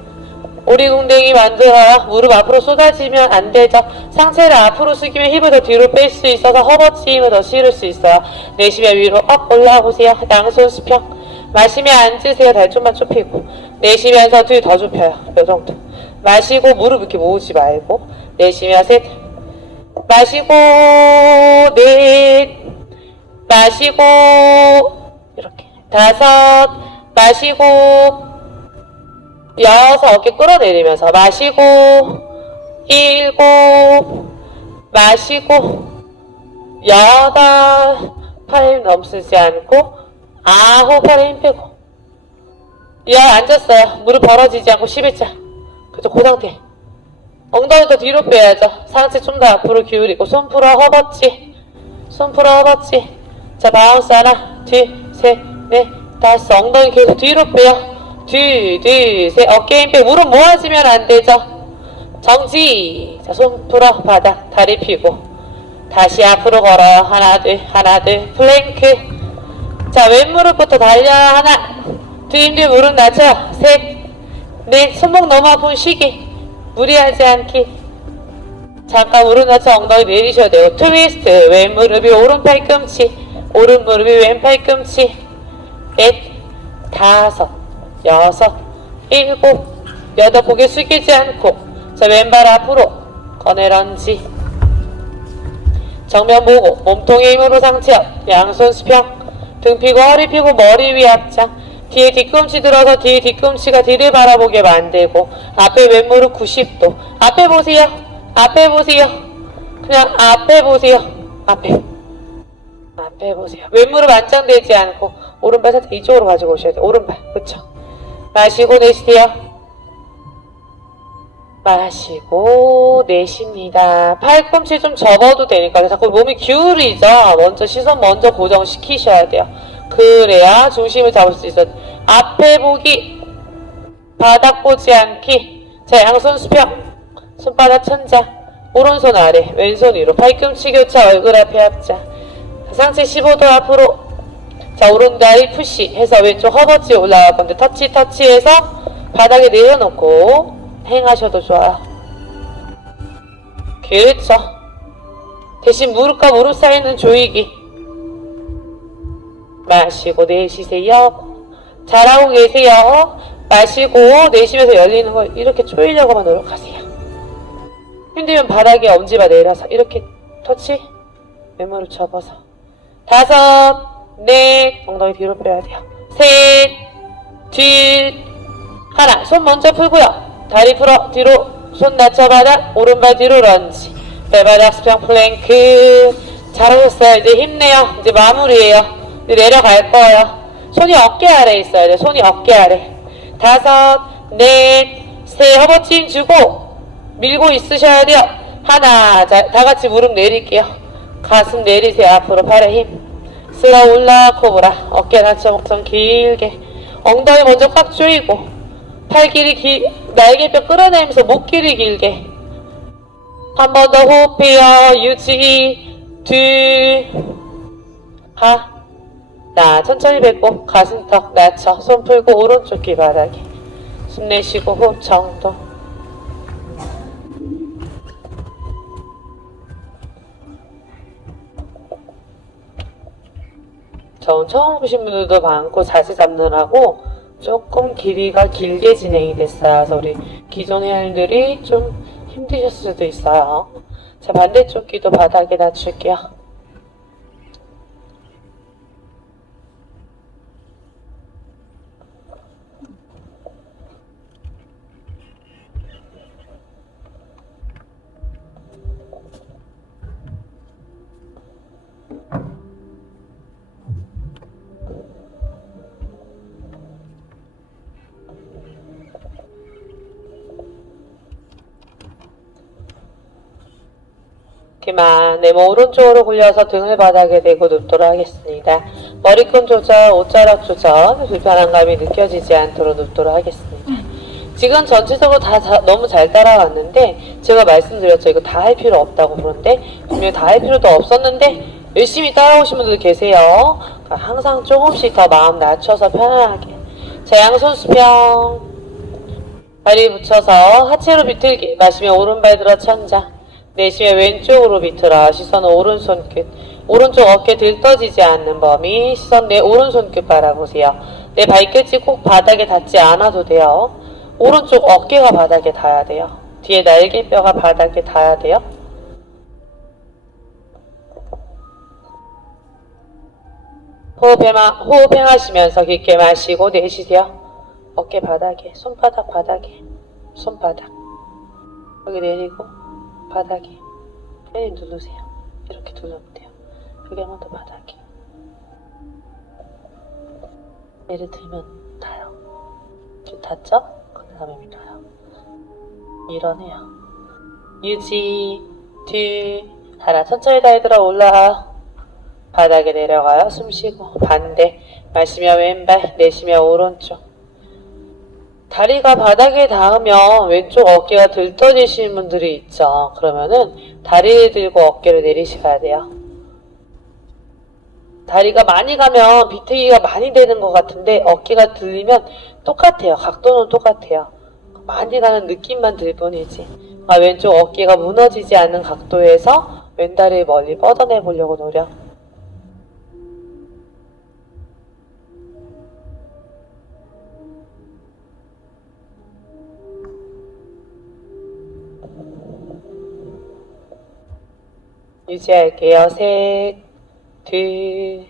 오리궁뎅이 만들어요. 무릎 앞으로 쏟아지면 안 되죠. 상체를 앞으로 숙이면 힙을 더 뒤로 뺄 수 있어서 허벅지 힘을 더 실을 수 있어요. 내쉬며 위로 업 올라오세요. 양손 수평. 마시며 앉으세요. 다리 좀만 좁히고. 내쉬면서 둘 더 좁혀요. 요 정도. 마시고 무릎 이렇게 모으지 말고. 내쉬며 셋. 마시고 넷. 마시고 이렇게 5. 마시고 6. 어깨 끌어내리면서 마시고 7. 마시고 8. 팔 넘쓰지 않고 9. 팔에 힘 빼고. 앉았어요. 무릎 벌어지지 않고 11자. 그죠? 그 상태. 엉덩이 더 뒤로 빼야죠. 상체 좀 더 앞으로 기울이고 손 풀어 허벅지. 손 풀어 허벅지. 자, 바운스 하나, 둘, 셋, 넷, 다섯. 엉덩이 계속 뒤로 빼요. 둘, 둘, 셋. 어깨 힘 빼. 무릎 모아지면 안 되죠. 정지. 자, 손 풀어 바닥. 다리 펴고. 다시 앞으로 걸어요. 하나, 둘, 하나, 둘. 플랭크. 자, 왼무릎부터 달려요. 하나, 둘, 무릎 낮춰요. 셋, 넷. 손목 너무 아프면 쉬기. 무리하지 않기. 잠깐 무릎 낮춰 엉덩이 내리셔야 돼요. 트위스트. 왼무릎이 오른 팔꿈치, 오른 무릎이 왼 팔꿈치. 넷, 다섯, 여섯, 일곱, 여덟. 고개 숙이지 않고. 자, 왼발 앞으로 거내 런지. 정면 보고 몸통의 힘으로 상체업. 양손 수평. 등 펴고 허리 펴고 머리 위 앞장. 뒤에 뒤꿈치 들어서 뒤에 뒤꿈치가 뒤를 바라보게 만들고. 앞에 왼무릎 90도. 앞에 보세요. 앞에 보세요. 그냥 앞에 보세요. 앞에 보세요. 왼무릎 안짱되지 않고 오른발 살짝 이쪽으로 가지고 오셔야 돼요. 오른발. 그쵸. 마시고 내쉬세요. 마시고 내쉽니다. 팔꿈치 좀 접어도 되니까 자꾸 몸이 기울이죠. 먼저 시선 먼저 고정시키셔야 돼요. 그래야 중심을 잡을 수 있어요. 앞에 보기, 바닥 보지 않기. 자, 양손 수평, 손바닥 천자, 오른손 아래, 왼손 위로, 팔꿈치 교차, 얼굴 앞에 합자. 상체 15도 앞으로. 자, 오른다리 푸시 해서 왼쪽 허벅지 올라갈 건데 터치해서 바닥에 내려놓고 행하셔도 좋아요. 그렇죠. 대신 무릎과 무릎 사이는 조이기. 마시고 내쉬세요. 잘하고 계세요. 마시고 내쉬면서 열리는 거 이렇게 조이려고만 노력하세요. 힘들면 바닥에 엄지바 내려서 이렇게 터치. 왼무릎 접어서. 다섯, 넷. 엉덩이 뒤로 빼야 돼요. 셋, 둘, 하나. 손 먼저 풀고요. 다리 풀어 뒤로 손 낮춰 바닥. 오른발 뒤로 런지. 배바닥 수평 플랭크. 잘하셨어요. 이제 힘내요. 이제 마무리예요. 이제 내려갈 거예요. 손이 어깨 아래에 있어야 돼요. 손이 어깨 아래. 다섯, 넷, 셋. 허벅지 힘 주고 밀고 있으셔야 돼요. 하나. 자, 다 같이 무릎 내릴게요. 가슴 내리세요. 앞으로 팔에 힘. 쓸어 올라 코브라. 어깨 낮춰 목선 길게. 엉덩이 먼저 꽉 조이고 팔 길이 날개뼈 끌어내면서 목 길이 길게. 한 번 더 호흡해요. 유지. 둘, 하나. 천천히 뱉고 가슴턱 낮춰. 손 풀고 오른쪽 귀 바닥에. 숨 내쉬고 호흡 정도. 처음 보신 분들도 많고 자세 잡느라고 조금 길이가 길게 진행이 됐어요. 그래서 우리 기존 회원들이 좀 힘드셨을 수도 있어요. 자, 반대쪽 귀도 바닥에 낮출게요. 그만 네모 오른쪽으로 굴려서 등을 바닥에 대고 눕도록 하겠습니다. 머리끈 조절, 옷자락 조절, 불편한 감이 느껴지지 않도록 눕도록 하겠습니다. 지금 전체적으로 다 너무 잘 따라왔는데 제가 말씀드렸죠. 이거 다 할 필요 없다고. 그런데 분명히 다 할 필요도 없었는데 열심히 따라오신 분들 계세요. 그러니까 항상 조금씩 더 마음 낮춰서 편안하게. 자, 양손 수평. 다리 붙여서 하체로 비틀기. 마시면 오른발 들어 천장. 내쉬면 왼쪽으로 비틀어. 시선은 오른손 끝. 오른쪽 어깨 들떠지지 않는 범위. 시선 내 오른손 끝 바라보세요. 내 발끝이 꼭 바닥에 닿지 않아도 돼요. 오른쪽 어깨가 바닥에 닿아야 돼요. 뒤에 날개뼈가 바닥에 닿아야 돼요. 호흡 행하시면서 깊게 마시고 내쉬세요. 어깨 바닥에, 손바닥 바닥에, 손바닥. 여기 내리고 바닥에 편히 누르세요. 이렇게 누르면 돼요. 여기 한 번 더 바닥에. 예를 들면 닿아요. 좀 닿죠? 그 다음에 밀어요. 밀어내요. 유지, 뒤, 하나. 천천히 다리 들어 올라와요. 바닥에 내려가요. 숨 쉬고 반대. 마시며 왼발, 내쉬며 오른쪽. 다리가 바닥에 닿으면 왼쪽 어깨가 들떠지시는 분들이 있죠. 그러면은 다리를 들고 어깨를 내리셔야 돼요. 다리가 많이 가면 비트기가 많이 되는 것 같은데 어깨가 들리면 똑같아요. 각도는 똑같아요. 많이 가는 느낌만 들 뿐이지. 왼쪽 어깨가 무너지지 않는 각도에서 왼다리를 멀리 뻗어내 보려고 노력. 유지할게요. 셋, 둘,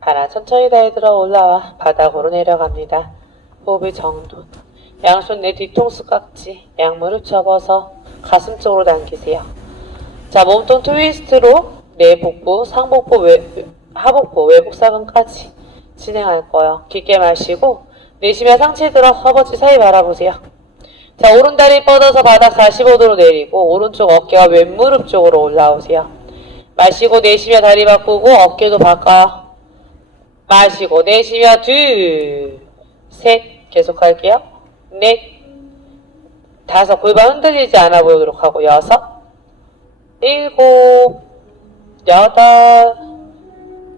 하나. 천천히 다리 들어 올라와 바닥으로 내려갑니다. 호흡이 정돈. 양손 내 뒤통수 깍지, 양무릎 접어서 가슴 쪽으로 당기세요. 자, 몸통 트위스트로 내 복부, 상복부, 하복부, 외복사근까지 진행할 거예요. 깊게 마시고 내쉬며 상체 들어 허벅지 사이 바라보세요. 자, 오른다리 뻗어서 바닥 45도로 내리고 오른쪽 어깨가 왼무릎 쪽으로 올라오세요. 마시고 내쉬며 다리 바꾸고 어깨도 바꿔요. 마시고 내쉬며 둘, 셋, 계속 할게요. 넷, 다섯, 골반 흔들리지 않아 보이도록 하고 여섯, 일곱, 여덟,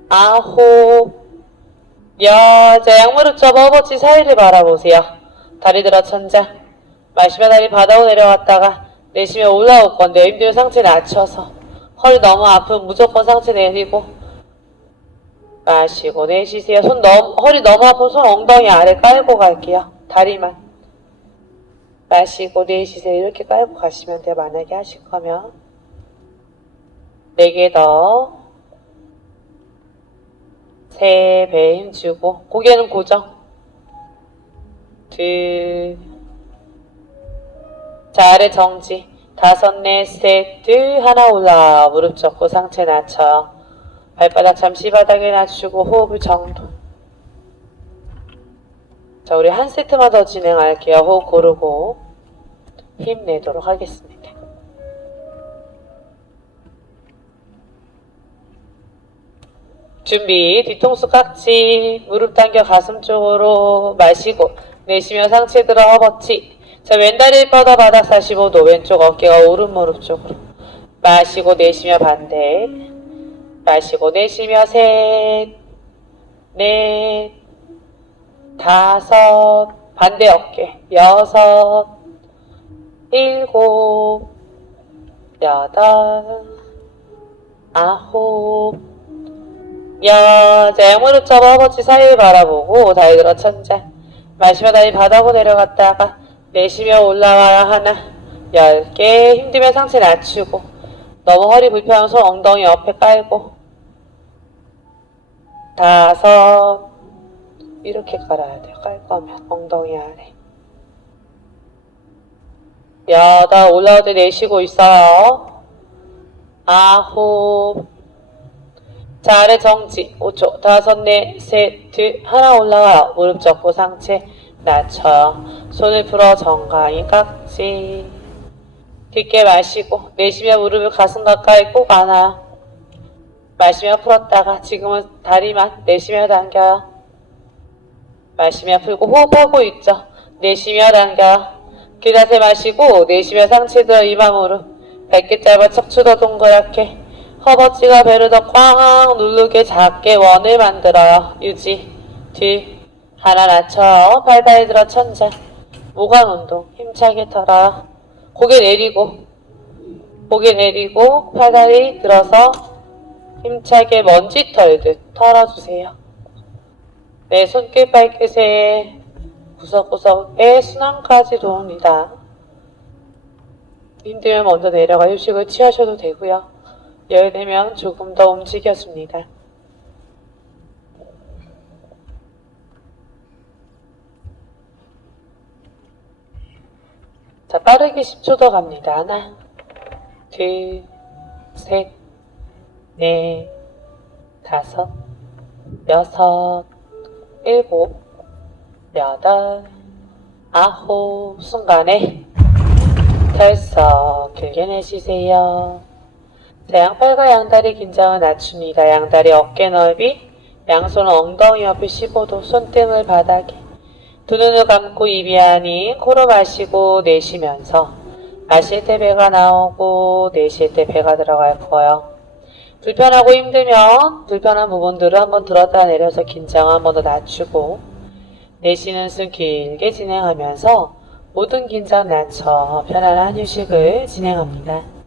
아홉, 자, 양무릎 접어 허벅지 사이를 바라보세요. 다리 들어 천장. 마시며 다리 바닥으로 내려왔다가 내쉬며 올라올 건데 힘들면 상체 낮춰서 허리 너무 아프면 무조건 상체 내리고 마시고 내쉬세요. 허리 너무 아프면 손 엉덩이 아래 깔고 갈게요. 다리만. 마시고 내쉬세요. 이렇게 깔고 가시면 돼요. 만약에 하실 거면. 4개 더. 세 배에 힘주고 고개는 고정. 둘. 자, 아래 정지. 5, 4, 셋, 둘, 하나 올라. 무릎 접고 상체 낮춰요. 발바닥 잠시 바닥에 낮추고 호흡을 정돈. 자, 우리 한 세트만 더 진행할게요. 호흡 고르고 힘내도록 하겠습니다. 준비. 뒤통수 깍지, 무릎 당겨 가슴 쪽으로 마시고 내쉬며 상체 들어 허벅지. 자, 왼다리를 뻗어 바닥 45도, 왼쪽 어깨가 오른 무릎 쪽으로. 마시고 내쉬며 반대. 마시고 내쉬며 셋, 넷, 다섯, 반대 어깨, 여섯, 일곱, 여덟, 아홉, 자, 양무릎 접어 허벅지 사이를 바라보고 다리 들어 천장. 마시며 다리 바닥으로 내려갔다가 내쉬며 올라와요. 하나, 10개. 힘들면 상체 낮추고 너무 허리 불편하면 손 엉덩이 옆에 깔고 5, 이렇게 깔아야 돼요. 깔 거면 엉덩이 아래. 8, 올라올 때 내쉬고 있어요. 9, 자, 아래 정지 5초. 5, 4, 셋, 둘, 하나 올라와요. 무릎 접고 상체 낮춰요. 손을 풀어 정강이 깍지. 깊게 마시고 내쉬며 무릎을 가슴 가까이 꼭 안아요. 마시며 풀었다가 지금은 다리만 내쉬며 당겨요. 마시며 풀고 호흡하고 있죠. 내쉬며 당겨요. 그 자세 마시고 내쉬며 상체 들어 이마 무릎. 발끝 짧아 척추도 동그랗게. 허벅지가 배를 더 꽉 누르게 작게 원을 만들어요. 유지. 뒤. 하나 낮춰요. 팔다리 들어 천장. 모관 운동. 힘차게 털어요. 고개 내리고 팔다리 들어서 힘차게 먼지 털듯 털어주세요. 내 손끝 발끝에 구석구석에 순환까지 도웁니다. 힘들면 먼저 내려가 휴식을 취하셔도 되고요. 열되면 조금 더 움직여줍니다. 자, 빠르게 10초 더 갑니다. 하나, 둘, 셋, 넷, 다섯, 여섯, 일곱, 여덟, 아홉. 순간에 털썩 길게 내쉬세요. 자, 양팔과 양다리 긴장을 낮춥니다. 양다리 어깨 넓이, 양손은 엉덩이 옆에 15도, 손등을 바닥에. 두 눈을 감고 입이 아닌 코로 마시고 내쉬면서 마실 때 배가 나오고 내쉴 때 배가 들어갈 거예요. 불편하고 힘들면 불편한 부분들을 한번 들었다 내려서 긴장 한 번 더 낮추고 내쉬는 숨 길게 진행하면서 모든 긴장 낮춰 편안한 휴식을 진행합니다.